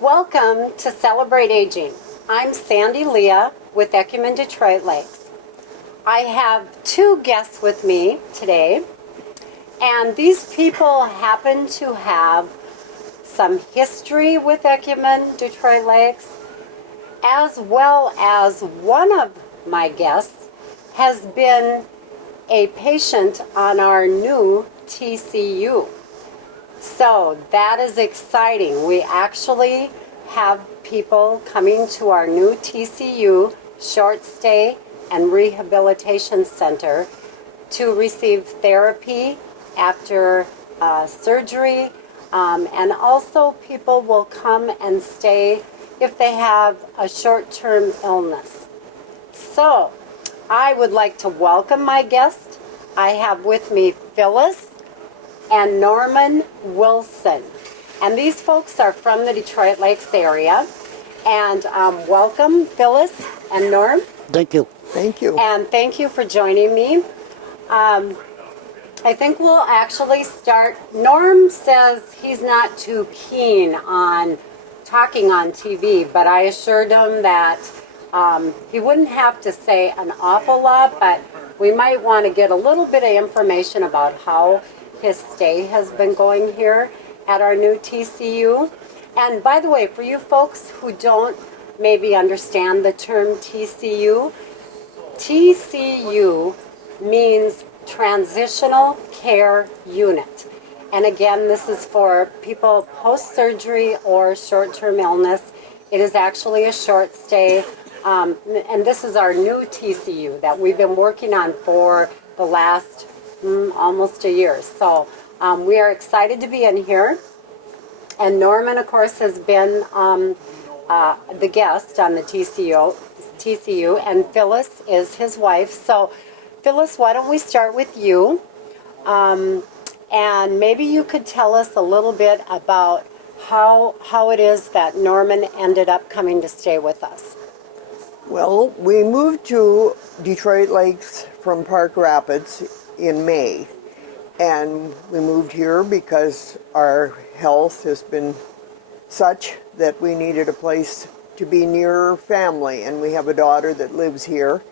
Welcome to Celebrate Aging. I'm Sandy Leah with Ecumen Detroit Lakes. I have two guests with me today, and these people happen to have some history with Ecumen Detroit Lakes, as well as one of my guests has been a patient on our new TCU. So that is exciting. We actually have people coming to our new TCU short stay and rehabilitation center to receive therapy after surgery, and also people will come and stay if they have a short-term illness. So I would like to welcome my guest. I have with me Phyllis and Norman Wilson. And these folks are from the Detroit Lakes area. And welcome, Phyllis and Norm. Thank you. Thank you. And thank you for joining me. I think we'll actually start. Norm says he's not too keen on talking on TV, but I assured him that he wouldn't have to say an awful lot, but we might want to get a little bit of information about how his stay has been going here at our new TCU. And by the way, for you folks who don't maybe understand the term TCU, TCU means Transitional Care Unit. And again, this is for people post-surgery or short-term illness. It is actually a short stay. And this is our new TCU that we've been working on for the last almost a year. So we are excited to be in here. And Norman, of course, has been the guest on the TCU, and Phyllis is his wife. So Phyllis, why don't we start with you? And maybe you could tell us a little bit about how it is that Norman ended up coming to stay with us. Well, we moved to Detroit Lakes from Park Rapids in May, and we moved here because our health has been such that we needed a place to be near family, and we have a daughter that lives here,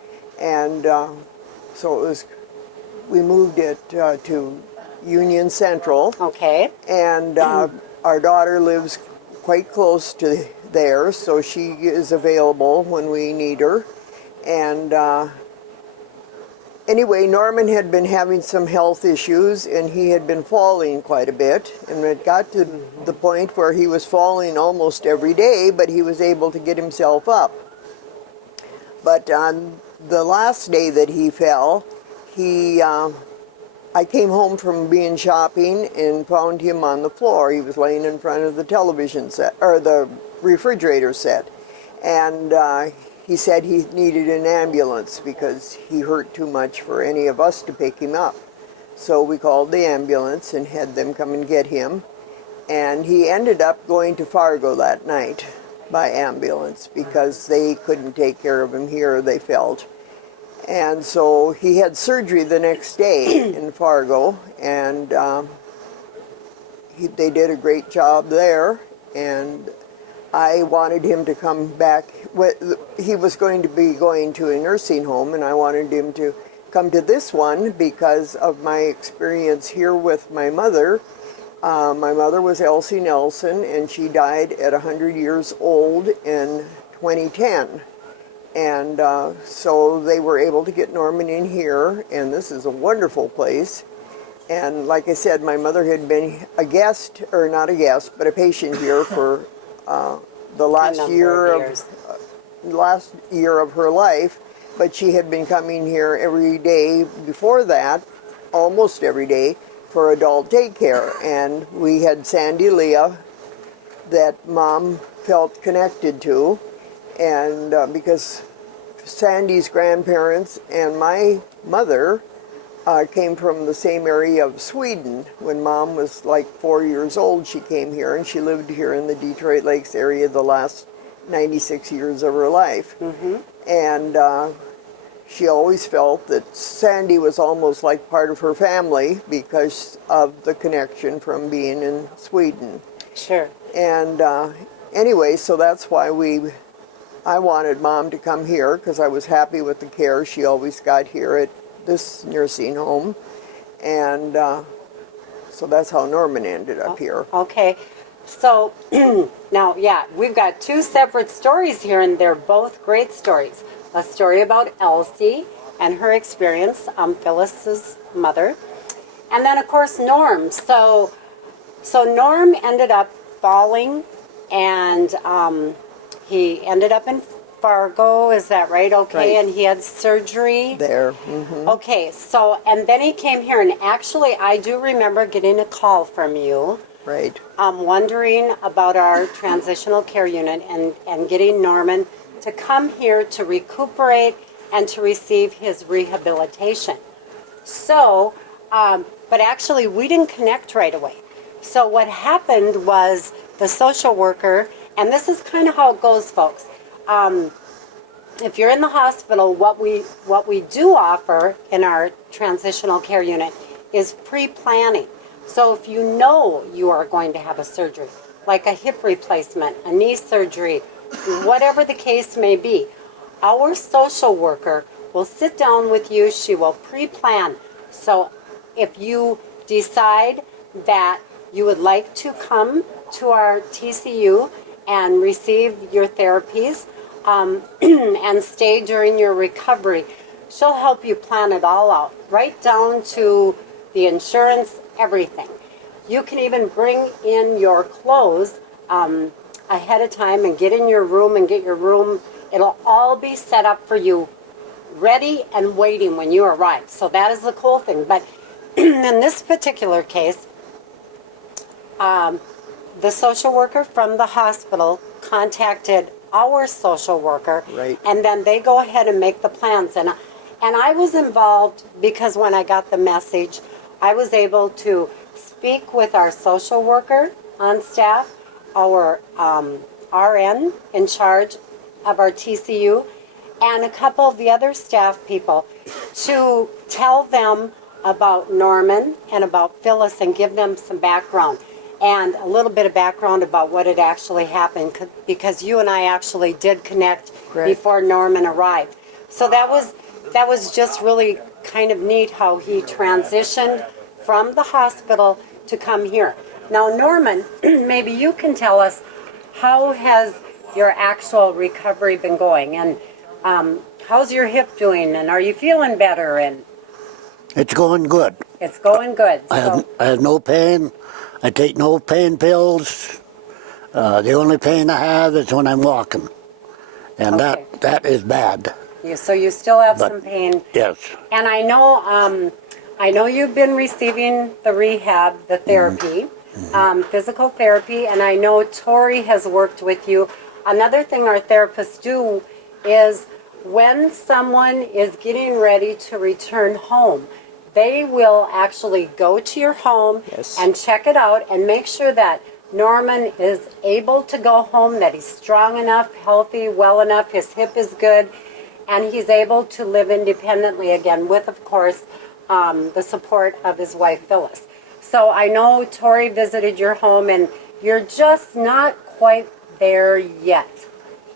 and so we moved it to Union Central. Okay. And our daughter lives quite close to there, so she is available when we need her. And anyway, Norman had been having some health issues, and he had been falling quite a bit. And it got to the point where he was falling almost every day, but he was able to get himself up. But on the last day that he fell, I came home from being shopping and found him on the floor. He was laying in front of the television set, or the refrigerator set. And he said he needed an ambulance because he hurt too much for any of us to pick him up. So we called the ambulance and had them come and get him. And he ended up going to Fargo that night by ambulance because they couldn't take care of him here, they felt. And so he had surgery the next day in Fargo, and they did a great job there. And I wanted him to come back. He was going to be going to a nursing home, and I wanted him to come to this one because of my experience here with my mother. My mother was Elsie Nelson, and she died at 100 years old in 2010. And so they were able to get Norman in here, and this is a wonderful place. And like I said, my mother had been a guest, or not a guest, but a patient here for the last year of her life. But she had been coming here every day before that, almost every day, for adult daycare. And we had Sandy Leah that Mom felt connected to. And because Sandy's grandparents and my mother came from the same area of Sweden. When Mom was like 4 years old, she came here, and she lived here in the Detroit Lakes area the last 96 years of her life. Mm-hmm. And she always felt that Sandy was almost like part of her family because of the connection from being in Sweden. Sure. And anyway, so that's why I wanted Mom to come here because I was happy with the care she always got here at this nursing home. And so that's how Norman ended up here. Okay. So now, yeah, we've got two separate stories here, and they're both great stories. A story about Elsie and her experience, Phyllis's mother, and then of course Norm. So Norm ended up falling, and he ended up in Fargo. Is that right? Okay, Right. and he had surgery. There. Mm-hmm. Okay, so and then he came here, and actually, I do remember getting a call from you. Right. Wondering about our transitional care unit and getting Norman to come here to recuperate and to receive his rehabilitation. So, but actually we didn't connect right away. So what happened was the social worker, and this is kind of how it goes, folks. If you're in the hospital, what we do offer in our transitional care unit is pre-planning. So if you know you are going to have a surgery, like a hip replacement, a knee surgery, whatever the case may be, our social worker will sit down with you. She will pre-plan. So if you decide that you would like to come to our TCU and receive your therapies and stay during your recovery, she'll help you plan it all out, right down to the insurance, everything. You can even bring in your clothes ahead of time and get in your room and get your room. It'll all be set up for you, ready and waiting when you arrive. So that is the cool thing. But in this particular case, the social worker from the hospital contacted our social worker, Right. and then they go ahead and make the plans. And I was involved because when I got the message, I was able to speak with our social worker on staff, our RN in charge of our TCU, and a couple of the other staff people to tell them about Norman and about Phyllis and give them some background and a little bit of background about what had actually happened, because you and I actually did connect Right. before Norman arrived. So that was just really kind of neat how he transitioned from the hospital to come here. Now, Norman, maybe you can tell us, how has your actual recovery been going, and how's your hip doing, and are you feeling better? And It's going good. it's going good. I have no pain. I take no pain pills. The only pain I have is when I'm walking, and Okay. that is bad. So you still have But- some pain. Yes. And I know you've been receiving the rehab, the therapy, physical therapy, and I know Tori has worked with you. Another thing our therapists do is when someone is getting ready to return home, they will actually go to your home Yes. and check it out and make sure that Norman is able to go home, that he's strong enough, healthy, well enough, his hip is good, and he's able to live independently again with, of course, the support of his wife, Phyllis. So I know Tori visited your home, and you're just not quite there yet,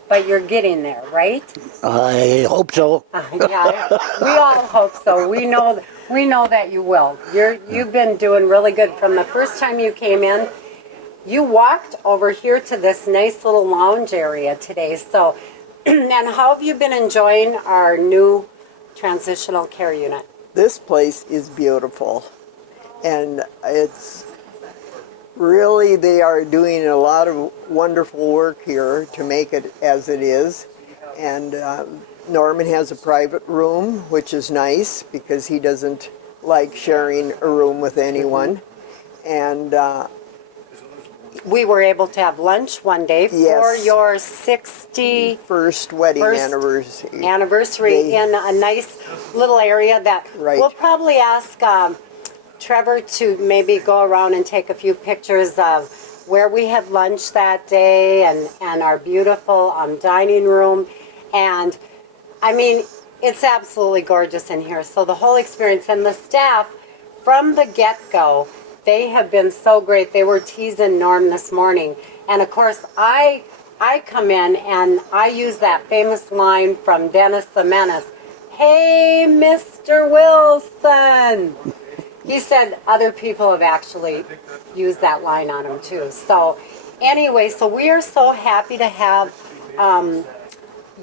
but you're getting there, right? I hope so. Yeah, we all hope so. We know that you will. You've been doing really good from the first time you came in. You walked over here to this nice little lounge area today. So, and how have you been enjoying our new transitional care unit? This place is beautiful, and it's really, they are doing a lot of wonderful work here to make it as it is. And Norman has a private room, which is nice because he doesn't like sharing a room with anyone. And We were able to have lunch one day for Yes. your 61st first wedding anniversary. anniversary in a nice little area that Right. we'll probably ask Trevor to maybe go around and take a few pictures of where we had lunch that day and our beautiful dining room. And I mean, it's absolutely gorgeous in here. So the whole experience, and the staff from the get-go, they have been so great. They were teasing Norm this morning. And of course, I come in and I use that famous line from Dennis the Menace. Hey, Mr. Wilson. He said other people have actually used that line on him too. So anyway, so we are so happy to have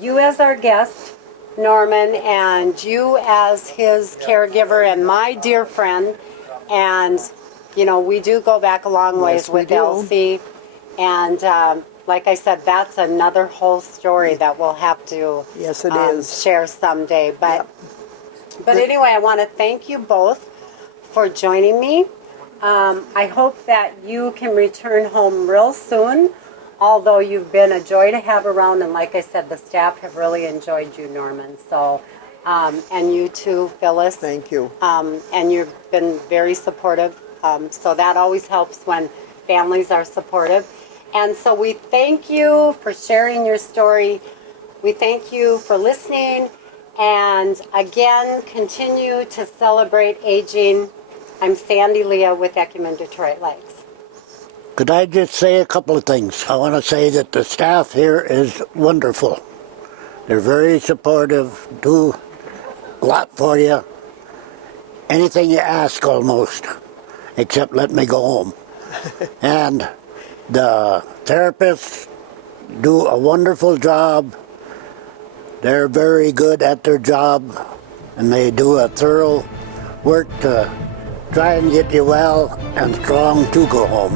you as our guest, Norman, and you as his caregiver and my dear friend. And, you know, we do go back a long ways Yes, we with do. Elsie. And like I said, that's another whole story that we'll have to Yes, it is. share someday. But, Yep. but anyway, I want to thank you both for joining me. I hope that you can return home real soon, although you've been a joy to have around. And like I said, the staff have really enjoyed you, Norman. So, and you too, Phyllis. Thank you. And you've been very supportive. So that always helps when families are supportive. And so we thank you for sharing your story. We thank you for listening. And again, continue to celebrate aging. I'm Sandy Leah with Ecumen Detroit Lakes. Could I just say a couple of things? I want to say that the staff here is wonderful. They're very supportive, do a lot for you. Anything you ask almost, except let me go home. And the therapists do a wonderful job. They're very good at their job, and they do a thorough work to try and get you well and strong to go home.